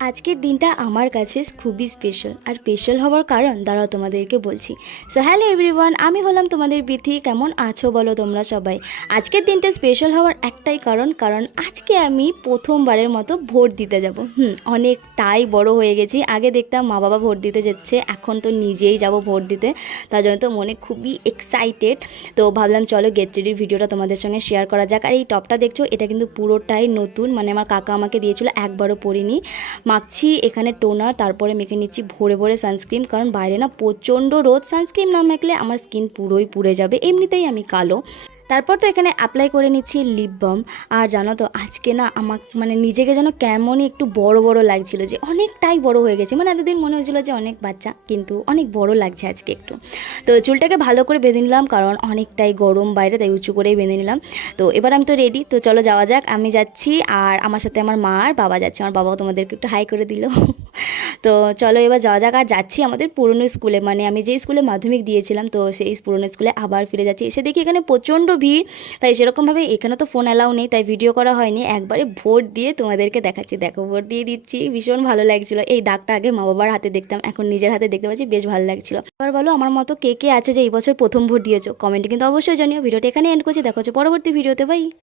আজকের দিনটা আমার কাছে খুবই স্পেশাল আর স্পেশাল হওয়ার কারণ দাঁড়াও তোমাদেরকে বলছি। সো হ্যালো এভরিওয়ান, আমি হলাম তোমাদের বিথি। কেমন আছো বলো তোমরা সবাই? আজকের দিনটা স্পেশাল হওয়ার একটাই কারণ আজকে আমি প্রথমবারের মতো ভোট দিতে যাব। অনেকটাই বড় হয়ে গেছি। আগে দেখতাম মা বাবা ভোট দিতে যাচ্ছে, এখন তো নিজেই যাব ভোট দিতে। তার জন্য তো মনে খুবই এক্সাইটেড। তো ভাবলাম চলো গেট রেডির ভিডিওটা তোমাদের সঙ্গে শেয়ার করা যাক। আর এই টপটা দেখছো, এটা কিন্তু পুরোটাই নতুন, মানে আমার কাকা আমাকে দিয়েছিল, একবারও পরিনি। মাখছি এখানে টোনার, তারপরে মেখে নিচ্ছি ভরে ভরে সানস্ক্রিন, কারণ বাইরে না প্রচণ্ড রোদ। সানস্ক্রিন না মাখলে আমার স্কিন পুরোই পুড়ে যাবে, এমনিতেই আমি কালো। তারপর তো এখানে অ্যাপ্লাই করে নিচ্ছি লিপ বাম। আর জানো তো আজকে না আমার মানে নিজেকে যেন কেমনই একটু বড় বড় লাগছিল, যে অনেকটাই বড় হয়ে গেছে। মানে এতদিন মনে হয়েছিল যে অনেক বাচ্চা, কিন্তু অনেক বড় লাগছে আজকে একটু। তো চুলটাকে ভালো করে বেঁধে নিলাম, কারণ অনেকটাই গরম বাইরে, তাই উঁচু করেই বেঁধে নিলাম। তো এবার আমি তো রেডি, তো চলো যাওয়া যাক। আমি যাচ্ছি আর আমার সাথে আমার মা আর বাবা যাচ্ছে। আমার বাবাও তোমাদেরকে একটু হাই করে দিল। তো চলো এবার যাওয়া যাক। আর যাচ্ছি আমাদের পুরনো স্কুলে, মানে আমি যেই স্কুলে মাধ্যমিক দিয়েছিলাম, তো সেই পুরনো স্কুলে আবার ফিরে যাচ্ছি। এসে দেখি এখানে প্রচণ্ড ভিড়, তাই সেরকমভাবে এখানে তো ফোন অ্যালাউ নেই, তাই ভিডিও করা হয়নি। একবারে ভোট দিয়ে তোমাদেরকে দেখাচ্ছি, দেখো ভোট দিয়ে দিচ্ছি, ভীষণ ভালো লাগছিলো। এই দাগটা আগে মা বাবার হাতে দেখতাম, এখন নিজের হাতে দেখতে পাচ্ছি, বেশ ভালো লাগছিলো। এবার বলো আমার মতো কে কে আছে যে এই বছর প্রথম ভোট দিয়েছো, কমেন্টে কিন্তু অবশ্যই জানিও। ভিডিওটা এখানে এন্ড করছি, দেখা হচ্ছে পরবর্তী ভিডিওতে, বাই।